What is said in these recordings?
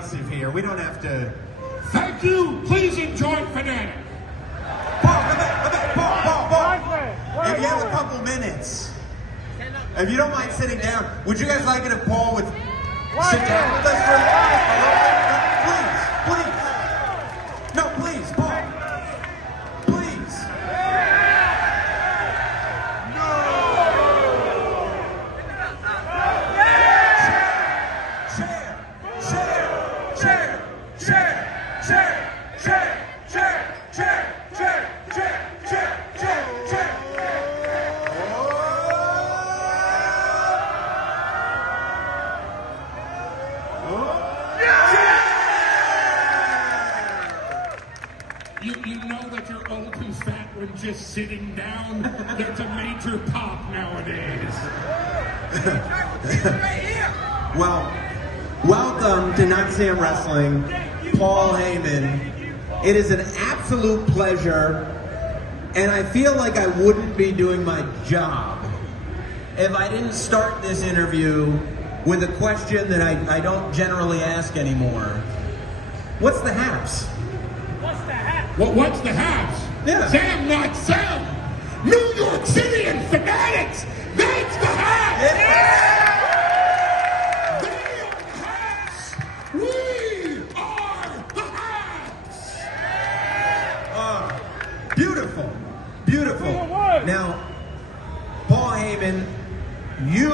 divisive here. We don't have to... Thank you. Please enjoy Fanatics. Paul. If you have a couple minutes, if you don't mind sitting down, would you guys like it if Paul would sit down with us for a little bit? Please. No, please, Paul. Please. You know that you're old and fat when just sitting down. That's a major pop nowadays. Well, welcome to Not Sam Wrestling, Paul Heyman. It is an absolute pleasure, and I feel like I wouldn't be doing my job if I didn't start this interview with a question that I don't generally ask anymore. What's the haps? What's the haps? Yeah. Sam, not Sam. New York City and Fanatics. That's the haps. They are the haps. We are the haps. Beautiful. Now, Paul Heyman, you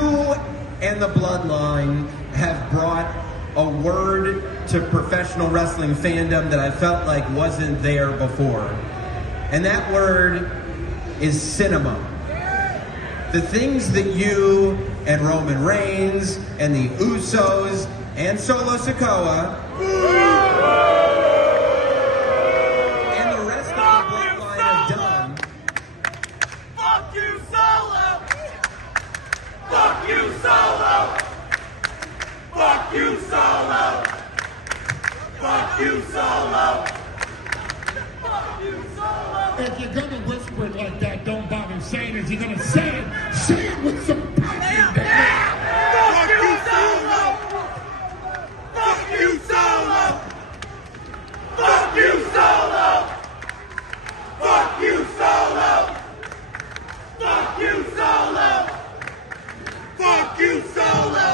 and the Bloodline have brought a word to professional wrestling fandom that I felt like wasn't there before. And that word is cinema. The things that you and Roman Reigns and the Usos and Solo Sikoa and the rest of the Bloodline have done. Fuck you, Solo! Fuck you, Solo! Fuck you, Solo! Fuck you, Solo! Fuck you, Solo! If you're gonna whisper it like that, don't bother saying it. If you're gonna say it with some passion. Fuck you, Solo! Fuck you, Solo! Fuck you, Solo! Fuck you, Solo! Fuck you, Solo! Fuck you, Solo!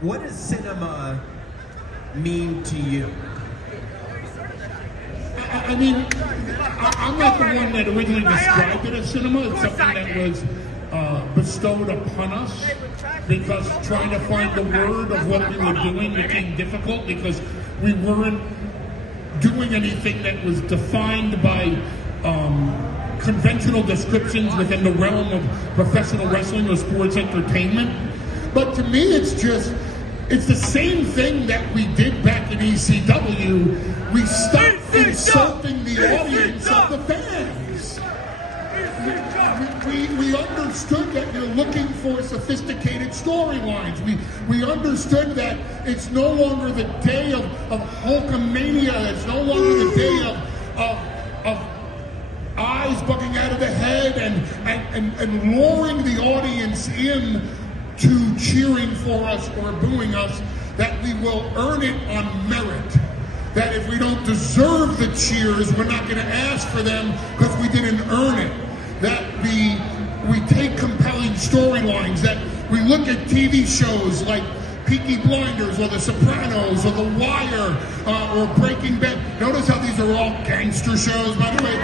What does cinema mean to you? I mean, I'm not the one that originally described it as cinema. It's something that was bestowed upon us because trying to find the word of what we were doing became difficult because we weren't doing anything that was defined by conventional descriptions within the realm of professional wrestling or sports entertainment. But to me, it's the same thing that we did back in ECW. We stopped insulting the audience of the fans. We understood that you're looking for sophisticated storylines. We understood that it's no longer the day of Hulkamania. It's no longer the day of eyes bugging out of the head and luring the audience in to cheering for us or booing us, that we will earn it on merit. That if we don't deserve the cheers, we're not going to ask for them because we didn't earn it. That we take compelling storylines, that we look at TV shows like Peaky Blinders or The Sopranos or The Wire or Breaking Bad. Notice how these are all gangster shows, by the way.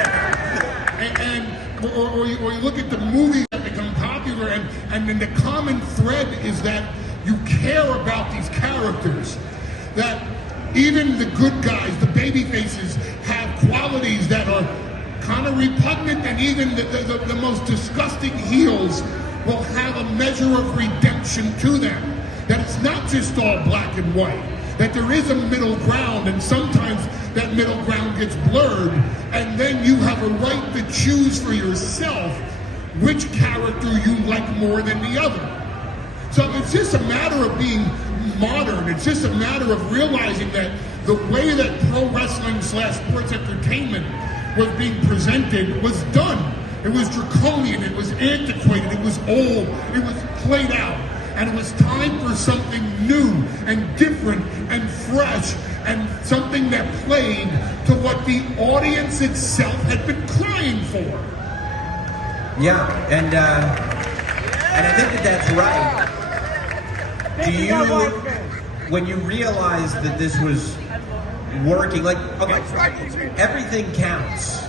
Or you look at the movies that become popular, and then the common thread is that you care about these characters. That even the good guys, the baby faces, have qualities that are kind of repugnant, and even the most disgusting heels will have a measure of redemption to them. That it's not just all black and white. That there is a middle ground, and sometimes that middle ground gets blurred, and then you have a right to choose for yourself which character you like more than the other. So it's just a matter of being modern. It's just a matter of realizing that the way that pro wrestling / sports entertainment was being presented was done. It was draconian, it was antiquated, it was old, it was played out. And it was time for something new and different and fresh and something that played to what the audience itself had been crying for. Yeah, and I think that that's right. Do you, when you realized that this was working, like, okay, everything counts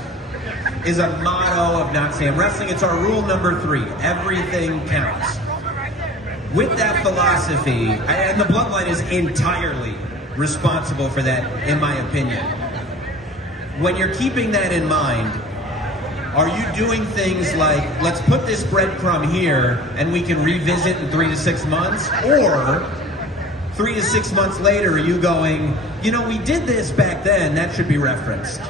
is a motto of Not Sam Wrestling. It's our rule number 3. Everything counts. With that philosophy, and the Bloodline is entirely responsible for that, in my opinion. When you're keeping that in mind, are you doing things like, let's put this breadcrumb here and we can revisit in 3 to 6 months? Or 3 to 6 months later, are you going, you know, we did this back then, that should be referenced?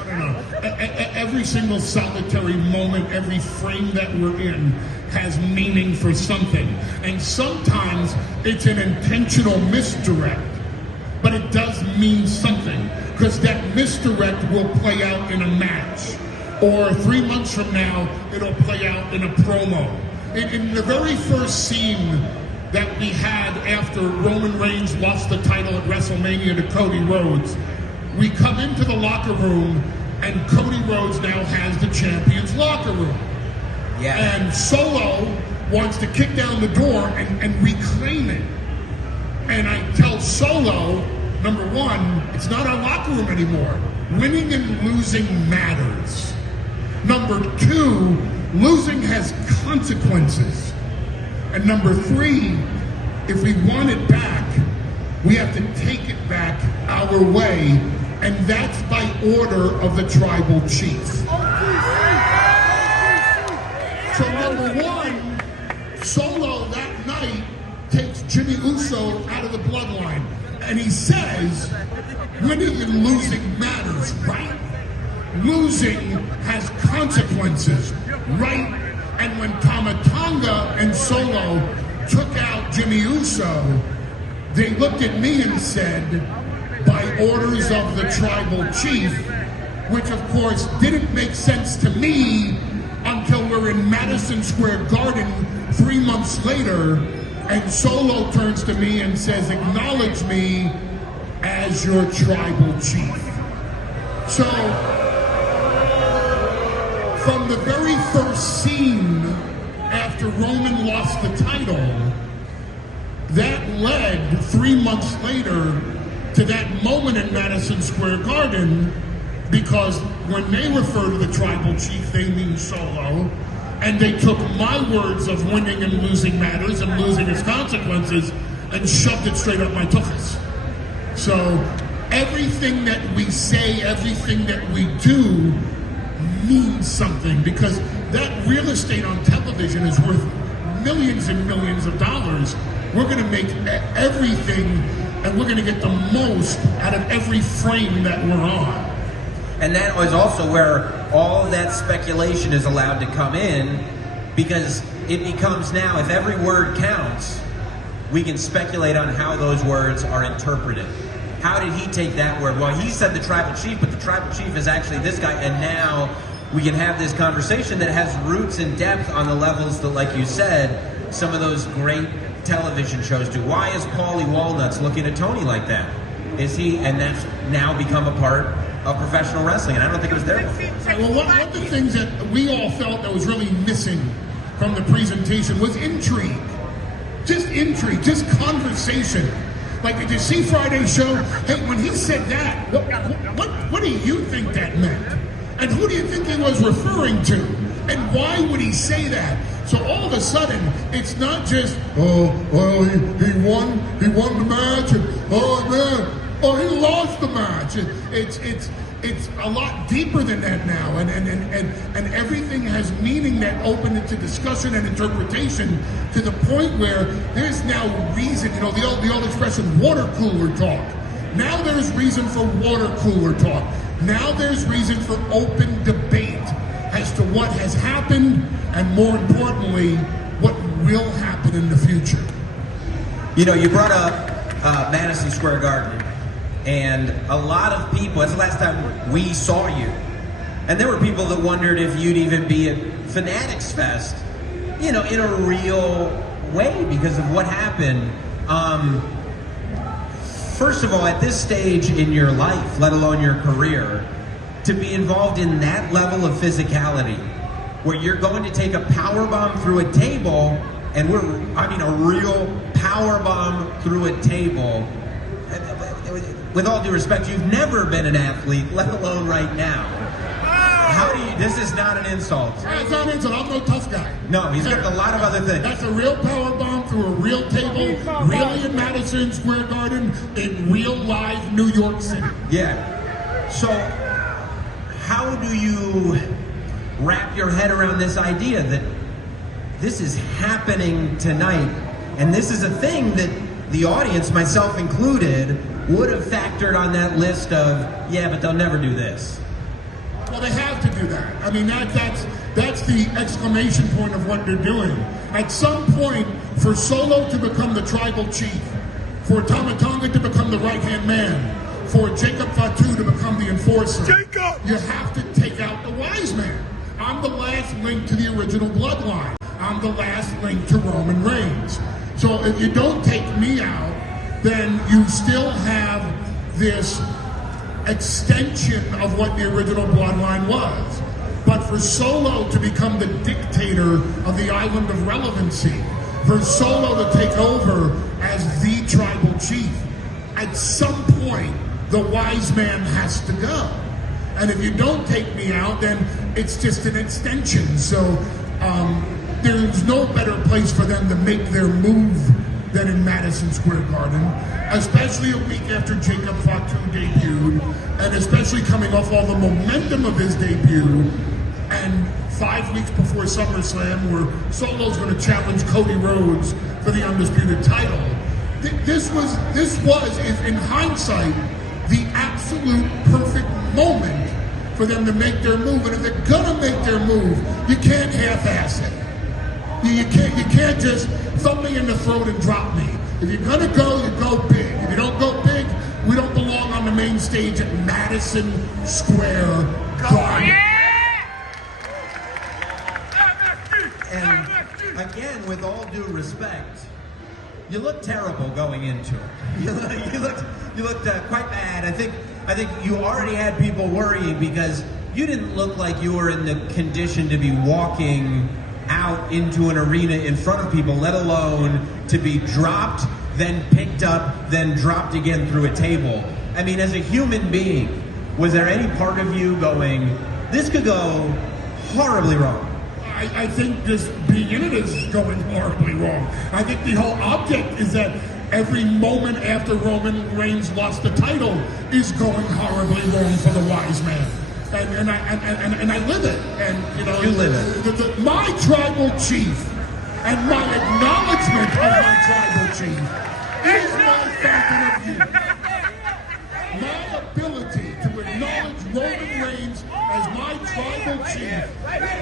Every single solitary moment, every frame that we're in has meaning for something. And sometimes it's an intentional misdirect, but it does mean something, because that misdirect will play out in a match. Or 3 months from now, it'll play out in a promo. In the very first scene that we had after Roman Reigns lost the title at WrestleMania to Cody Rhodes, we come into the locker room and Cody Rhodes now has the champion's locker room. Yeah. And Solo wants to kick down the door and reclaim it. And I tell Solo, number one, it's not our locker room anymore. Winning and losing matters. Number 2, losing has consequences. And number 3, if we want it back, we have to take it back our way, and that's by order of the tribal chief. So number 1, Solo that night takes Jimmy Uso out of the Bloodline, and he says, winning and losing matters, right? Losing has consequences, right? And when Tama Tonga and Solo took out Jimmy Uso, they looked at me and said, by orders of the tribal chief, which of course didn't make sense to me until we're in Madison Square Garden 3 months later, and Solo turns to me and says, acknowledge me as your tribal chief. So, from the very first scene after Roman lost the title, that led 3 months later to that moment in Madison Square Garden, because when they refer to the tribal chief, they mean Solo, and they took my words of winning and losing matters and losing its consequences and shoved it straight up my tuchus. So everything that we say, everything that we do means something, because that real estate on television is worth millions and millions of dollars. We're going to make everything, and we're going to get the most out of every frame that we're on. And that was also where all of that speculation is allowed to come in, because it becomes now, if every word counts, we can speculate on how those words are interpreted. How did he take that word? Well, he said the tribal chief, but the tribal chief is actually this guy, and now we can have this conversation that has roots and depth on the levels that, like you said, some of those great television shows do. Why is Paulie Walnuts looking at Tony like that? Is he, and that's now become a part of professional wrestling, and I don't think it was there before. Well, one of the things that we all felt that was really missing from the presentation was intrigue. Just conversation. Like, did you see Friday's show? Hey, when he said that, what do you think that meant? And who do you think he was referring to? And why would he say that? So all of a sudden, it's not just, oh, well, he won the match, and oh man, oh, he lost the match. It's a lot deeper than that now, and everything has meaning that opened into discussion and interpretation to the point where there's now reason, you know, the old expression, water cooler talk. Now there's reason for water cooler talk. Now there's reason for open debate as to what has happened, and more importantly, what will happen in the future. You know, you brought up Madison Square Garden, and a lot of people, that's the last time we saw you, and there were people that wondered if you'd even be at Fanatics Fest, you know, in a real way because of what happened. First of all, at this stage in your life, let alone your career, to be involved in that level of physicality, where you're going to take a power bomb through a table, and a real power bomb through a table. With all due respect, you've never been an athlete, let alone right now. How do you, this is not an insult. It's not an insult, I'm no tough guy. No, he's got a lot of other things. That's a real power bomb through a real table, really in Madison Square Garden, in real live New York City. Yeah. So, how do you wrap your head around this idea that this is happening tonight, and this is a thing that the audience, myself included, would have factored on that list of, yeah, but they'll never do this? Well, they have to do that. I mean, that's the exclamation point of what they're doing. At some point, for Solo to become the tribal chief, for Tama Tonga to become the right-hand man, for Jacob Fatu to become the enforcer, you have to take out the wise man. I'm the last link to the original Bloodline. I'm the last link to Roman Reigns. So if you don't take me out, then you still have this extension of what the original Bloodline was. But for Solo to become the dictator of the island of relevancy, for Solo to take over as the tribal chief, at some point, the wise man has to go. And if you don't take me out, then it's just an extension. So there's no better place for them to make their move than in Madison Square Garden, especially a week after Jacob Fatu debuted, and especially coming off all the momentum of his debut, and 5 weeks before SummerSlam, where Solo's going to challenge Cody Rhodes for the Undisputed title. This was, in hindsight, the absolute perfect moment for them to make their move. And if they're gonna make their move, you can't half-ass it. You can't just thumb me in the throat and drop me. If you're gonna go, you go big. If you don't go big, we don't belong on the main stage at Madison Square Garden. And again, with all due respect, you look terrible going into it. You looked quite bad. I think you already had people worrying because you didn't look like you were in the condition to be walking out into an arena in front of people, let alone to be dropped, then picked up, then dropped again through a table. I mean, as a human being, was there any part of you going, this could go horribly wrong? I think just being in it is going horribly wrong. I think the whole object is that every moment after Roman Reigns lost the title is going horribly wrong for the wise man. And I live it. And you live it. My tribal chief and my acknowledgement of my tribal chief is my fountain of youth. My ability to acknowledge Roman Reigns as my tribal chief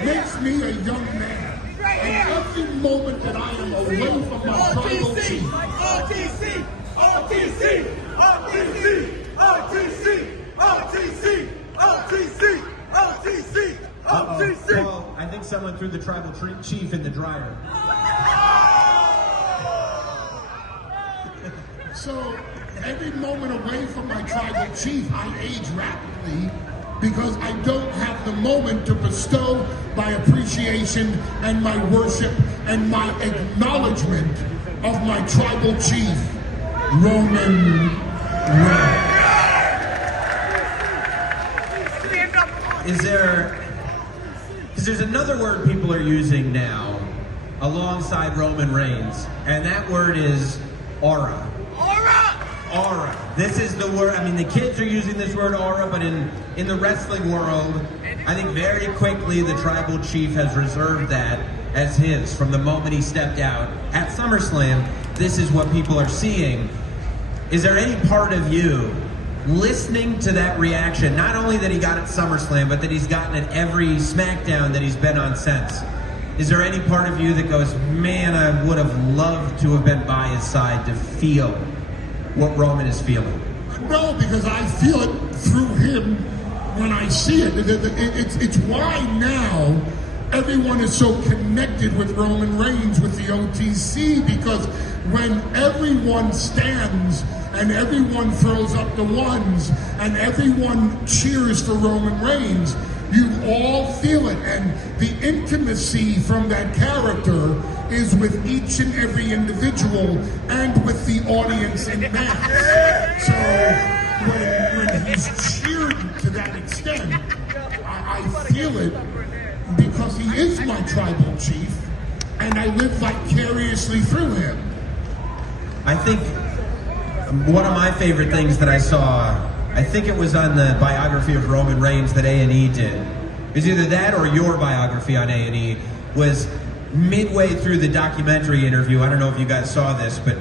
makes me a young man. And every moment that I am away from my tribal chief. RTC! RTC! RTC! RTC! RTC! RTC! RTC! RTC! Paul, I think someone threw the tribal chief in the dryer. So every moment away from my tribal chief, I age rapidly because I don't have the moment to bestow my appreciation and my worship and my acknowledgement of my tribal chief, Roman Reigns. Is there, because there's another word people are using now alongside Roman Reigns, and that word is aura. Aura. This is the word. I mean, the kids are using this word aura, but in the wrestling world, I think very quickly the tribal chief has reserved that as his from the moment he stepped out at SummerSlam. This is what people are seeing. Is there any part of you listening to that reaction, not only that he got at SummerSlam, but that he's gotten at every SmackDown that he's been on since? Is there any part of you that goes, man, I would have loved to have been by his side to feel what Roman is feeling? No, because I feel it through him when I see it. It's why now everyone is so connected with Roman Reigns, with the OTC, because when everyone stands and everyone throws up the ones and everyone cheers for Roman Reigns, you all feel it. And the intimacy from that character is with each and every individual and with the audience in mass. So when he's cheered to that extent, I feel it, because he is my tribal chief, and I live vicariously through him. I think one of my favorite things that I saw, I think it was on the biography of Roman Reigns that A&E did. It was either that or your biography on A&E, was midway through the documentary interview. I don't know if you guys saw this, but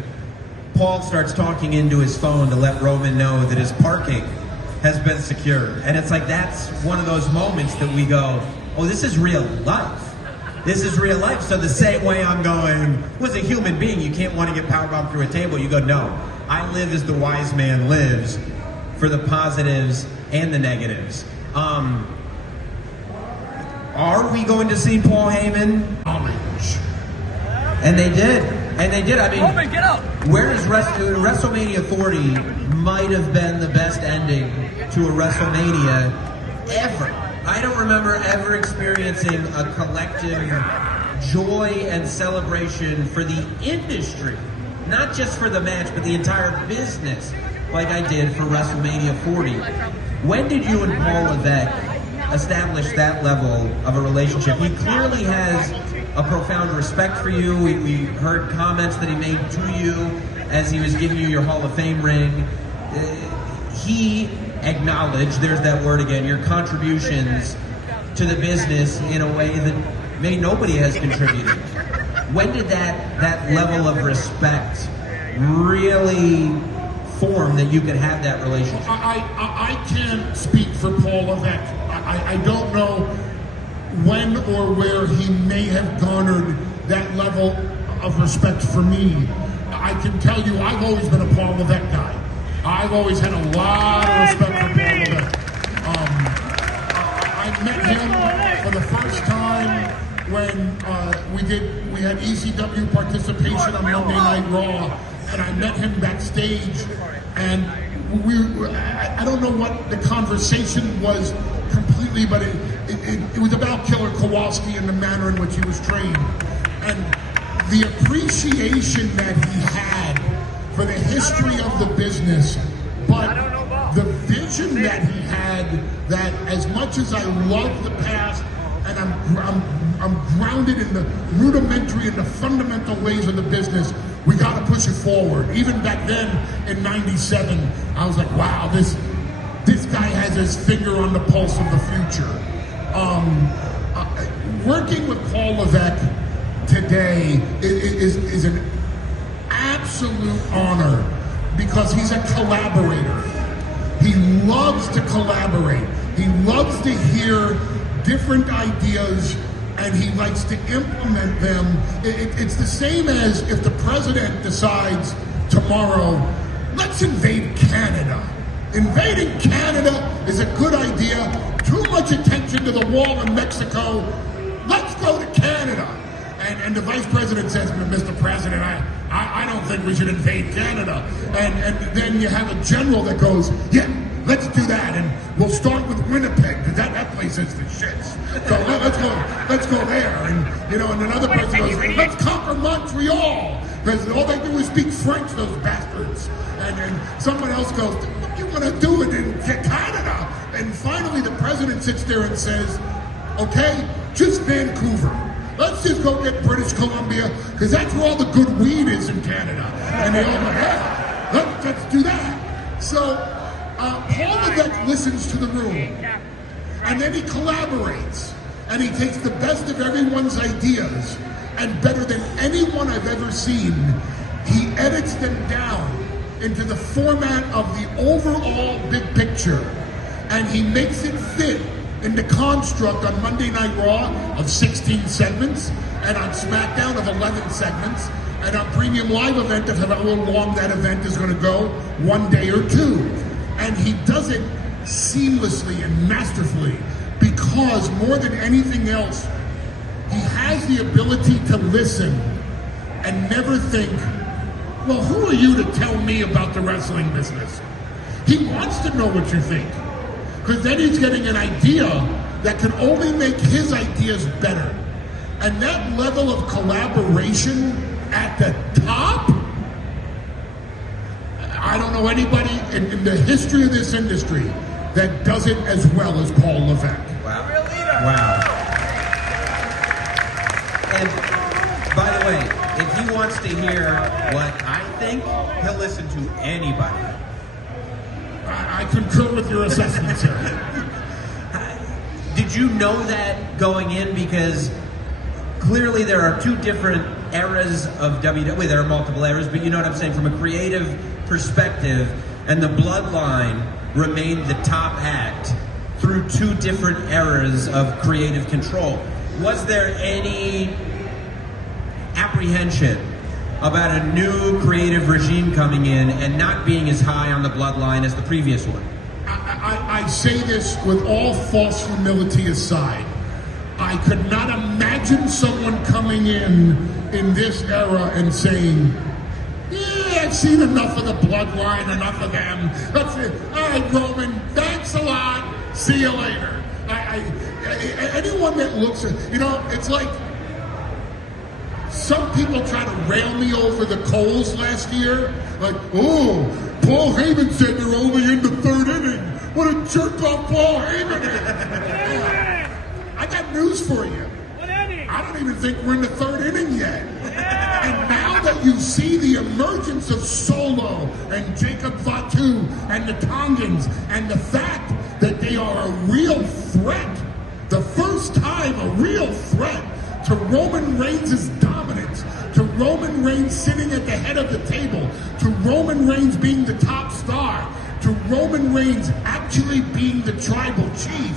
Paul starts talking into his phone to let Roman know that his parking has been secured. And it's like, that's one of those moments that we go, oh, this is real life. This is real life. So the same way I'm going, as a human being, you can't want to get powerbombed through a table. You go, no, I live as the wise man lives, for the positives and the negatives. Are we going to see Paul Heyman? And they did. And they did. I mean, Roman, get up. Whereas WrestleMania 40 might have been the best ending to a WrestleMania ever. I don't remember ever experiencing a collective joy and celebration for the industry, not just for the match, but the entire business, like I did for WrestleMania 40. When did you and Paul Levesque establish that level of a relationship? He clearly has a profound respect for you. We heard comments that he made to you as he was giving you your Hall of Fame ring. He acknowledged, there's that word again, your contributions to the business in a way that maybe nobody has contributed. When did that level of respect really form that you could have that relationship? I can't speak for Paul Levesque. I don't know when or where he may have garnered that level of respect for me. I can tell you, I've always been a Paul Levesque guy. I've always had a lot of respect for Paul Levesque. I met him for the first time when we had ECW participation on Monday Night Raw, and I met him backstage, and I don't know what the conversation was completely, but it was about Killer Kowalski and the manner in which he was trained, and the appreciation that he had for the history of the business, but the vision that he had, that as much as I love the past and I'm grounded in the rudimentary and the fundamental ways of the business, we got to push it forward. Even back then in '97, I was like, wow, this guy has his finger on the pulse of the future. Working with Paul Levesque today is an absolute honor, because he's a collaborator. He loves to collaborate. He loves to hear different ideas, and he likes to implement them. It's the same as if the president decides tomorrow, let's invade Canada. Invading Canada is a good idea. Too much attention to the wall in Mexico. Let's go to Canada. And the vice president says, Mr. President, I don't think we should invade Canada. And then you have a general that goes, yeah, let's do that. And we'll start with Winnipeg, because that place is the shits. So let's go there. And and another person goes, let's conquer Montreal, because all they do is speak French, those bastards. And someone else goes, what you want to do it in Canada? And finally the president sits there and says, okay, just Vancouver. Let's just go get British Columbia, because that's where all the good weed is in Canada. And they all go, yeah, let's do that. So Paul Levesque listens to the room, and then he collaborates, and he takes the best of everyone's ideas, and better than anyone I've ever seen, he edits them down into the format of the overall big picture, and he makes it fit in the construct on Monday Night Raw of 16 segments, and on SmackDown of 11 segments, and on Premium Live event of however long that event is going to go, 1 day or 2. And he does it seamlessly and masterfully, because more than anything else, has the ability to listen and never think, well, who are you to tell me about the wrestling business? He wants to know what you think, because then he's getting an idea that can only make his ideas better. And that level of collaboration at the top, I don't know anybody in the history of this industry that does it as well as Paul Levesque. Wow. Wow. And by the way, if he wants to hear what I think, he'll listen to anybody. I concur with your assessment, sir. Did you know that going in? Because clearly there are two different eras of WWE. There are multiple eras, but you know what I'm saying? From a creative perspective, and the Bloodline remained the top act through two different eras of creative control. Was there any apprehension about a new creative regime coming in and not being as high on the Bloodline as the previous one? I say this with all false humility aside. I could not imagine someone coming in this era and saying, yeah, I've seen enough of the Bloodline, enough of them. That's it. All right, Roman, thanks a lot. See you later. Anyone that looks at, it's like some people try to rail me over the Coles last year. Like, oh, Paul Heyman said they're only in the third inning. What a jerk off Paul Heyman is. I got news for you. I don't even think we're in the third inning yet. And now that you see the emergence of Solo and Jacob Fatu and the Tongans, and the fact that they are a real threat, the first time a real threat to Roman Reigns' dominance, to Roman Reigns sitting at the head of the table, to Roman Reigns being the top star, to Roman Reigns actually being the tribal chief.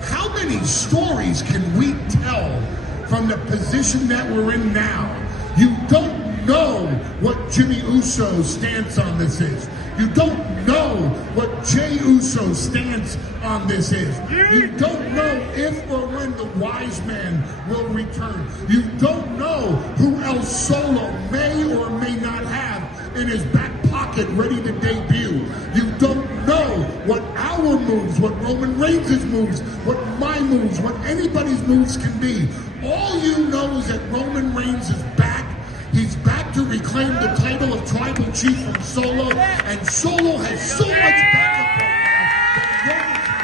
How many stories can we tell from the position that we're in now? You don't know what Jimmy Uso's stance on this is. You don't know what Jey Uso's stance on this is. You don't know if or when the wise man will return. You don't know who else Solo may or may not have in his back pocket ready to debut. You don't know what our moves, what Roman Reigns' moves, what my moves, what anybody's moves can be. All you know is that Roman Reigns is back. He's back to reclaim the title of Tribal Chief from Solo, and Solo has so much backup right now that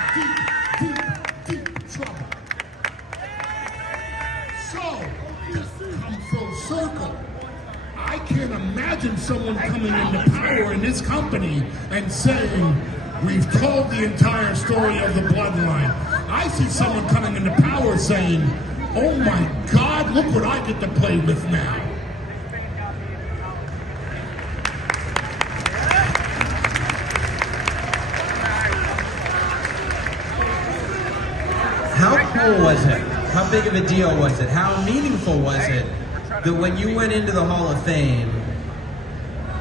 Roman's in deep, deep trouble. So, this comes full circle. I can't imagine someone coming into power in this company and saying, we've told the entire story of the Bloodline. I see someone coming into power saying, oh my God, look what I get to play with now. How cool was it? How big of a deal was it? How meaningful was it that when you went into the Hall of Fame,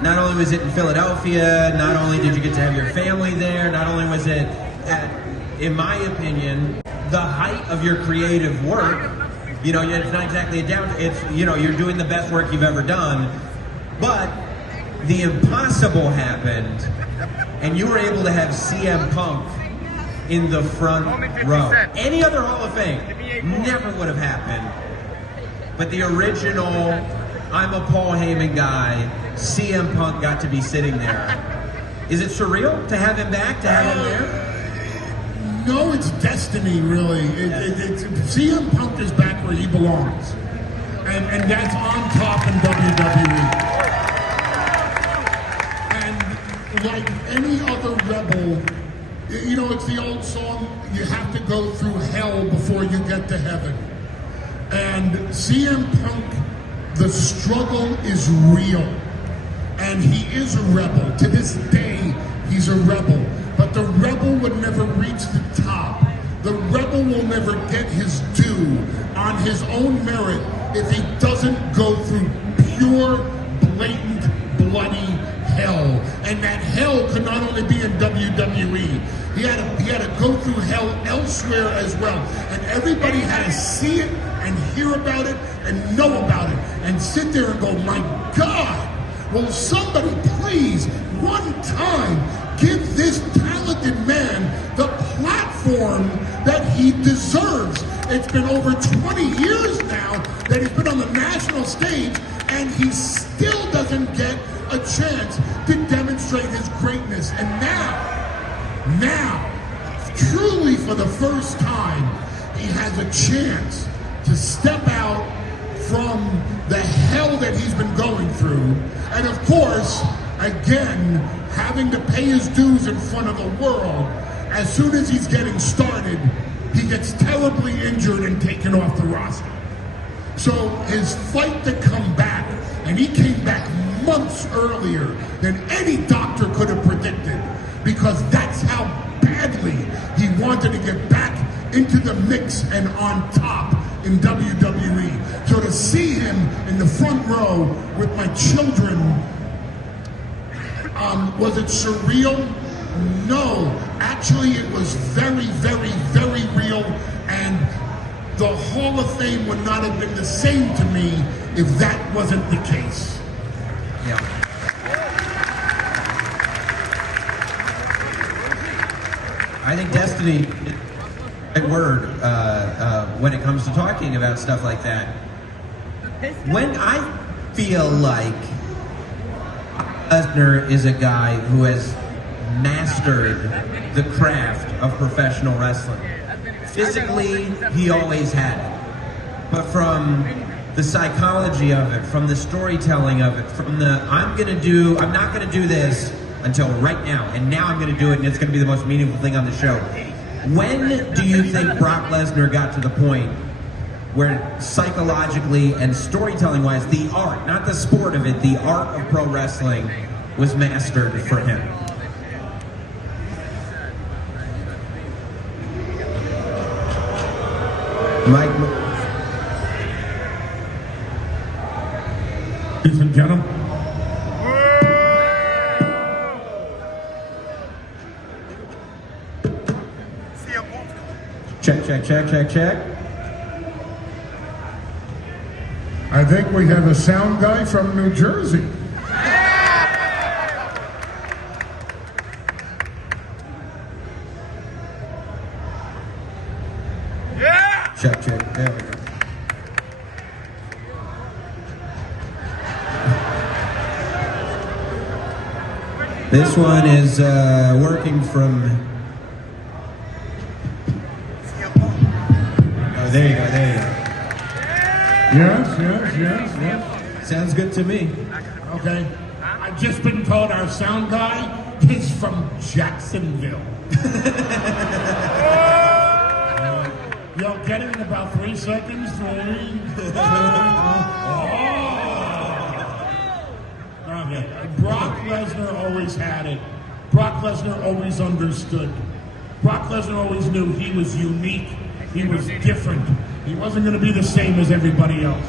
not only was it in Philadelphia, not only did you get to have your family there, not only was it at, in my opinion, the height of your creative work, it's not exactly a down, you're doing the best work you've ever done, but the impossible happened, and you were able to have CM Punk in the front row. Any other Hall of Fame never would have happened. But the original, I'm a Paul Heyman guy, CM Punk got to be sitting there. Is it surreal to have him back, to have him there? No, it's destiny, really. CM Punk is back where he belongs. And that's on top in WWE. And like any other rebel, it's the old song, you have to go through hell before you get to heaven. And CM Punk, the struggle is real. And he is a rebel. To this day, he's a rebel. But the rebel would never reach the top. The rebel will never get his due on his own merit if he doesn't go through pure, blatant, bloody hell. And that hell could not only be in WWE. He had to go through hell elsewhere as well. And everybody had to see it and hear about it and know about it and sit there and go, my God, will somebody please one time give this talented man the platform that he deserves? It's been over 20 years now that he's been on the national stage, and he still doesn't get a chance to demonstrate his greatness. And now, truly for the first time, he has a chance to step out from the hell that he's been going through. And of course, again, having to pay his dues in front of the world. As soon as he's getting started, he gets terribly injured and taken off the roster. So his fight to come back, and he came back months earlier than any doctor could have predicted, because that's how badly he wanted to get back into the mix and on top in WWE. So to see him in the front row with my children, was it surreal? No, actually it was very, very, very real, and the Hall of Fame would not have been the same to me if that wasn't the case. Yeah. I think destiny is a word when it comes to talking about stuff like that. When I feel like Lesnar is a guy who has mastered the craft of professional wrestling. Physically, he always had it. But from the psychology of it, from the storytelling of it, from the I'm not gonna do this until right now, and now I'm gonna do it, and it's gonna be the most meaningful thing on the show. When do you think Brock Lesnar got to the point where psychologically and storytelling-wise, the art, not the sport of it, the art of pro wrestling was mastered for him? Mike. Ladies and gentlemen. Check, check, check, check, check. I think we have a sound guy from New Jersey. Check, check, there we go. This one is working from... Oh, there you go, there you go. Yes. Sounds good to me. Okay. I've just been told our sound guy is from Jacksonville. You'll get it in about 3 seconds. 3. Okay. Brock Lesnar always had it. Brock Lesnar always understood. Brock Lesnar always knew he was unique. He was different. He wasn't going to be the same as everybody else.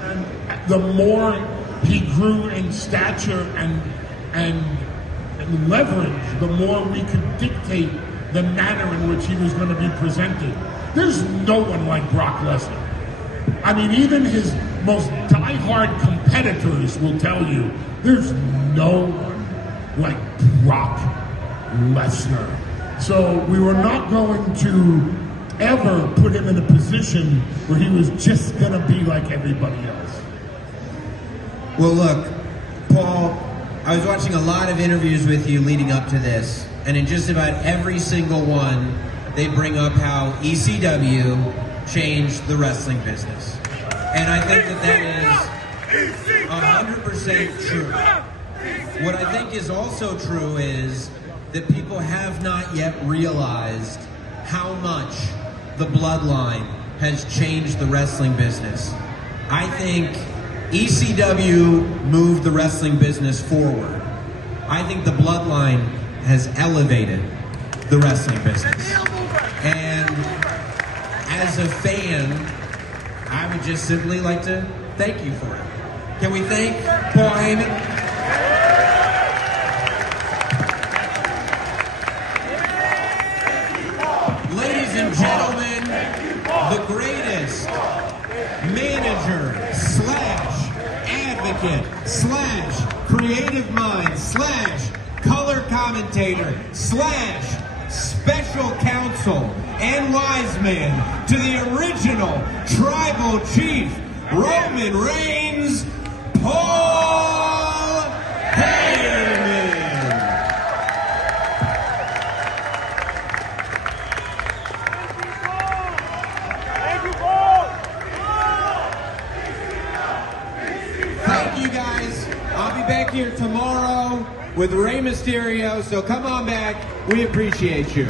And the more he grew in stature and leverage, the more we could dictate the manner in which he was going to be presented. There's no one like Brock Lesnar. I mean, even his most diehard competitors will tell you there's no one like Brock Lesnar. So we were not going to ever put him in a position where he was just going to be like everybody else. Well, look, Paul, I was watching a lot of interviews with you leading up to this, and in just about every single one, they bring up how ECW changed the wrestling business. And I think that is 100% true. What I think is also true is that people have not yet realized how much the Bloodline has changed the wrestling business. I think ECW moved the wrestling business forward. I think the Bloodline has elevated the wrestling business. And as a fan, I would just simply like to thank you for it. Can we thank Paul Heyman? Ladies and gentlemen, the greatest advocate / creative mind / color commentator / special counsel and wise man to the original tribal chief, Roman Reigns, Paul Heyman. Thank you guys. I'll be back here tomorrow with Rey Mysterio, so come on back. We appreciate you.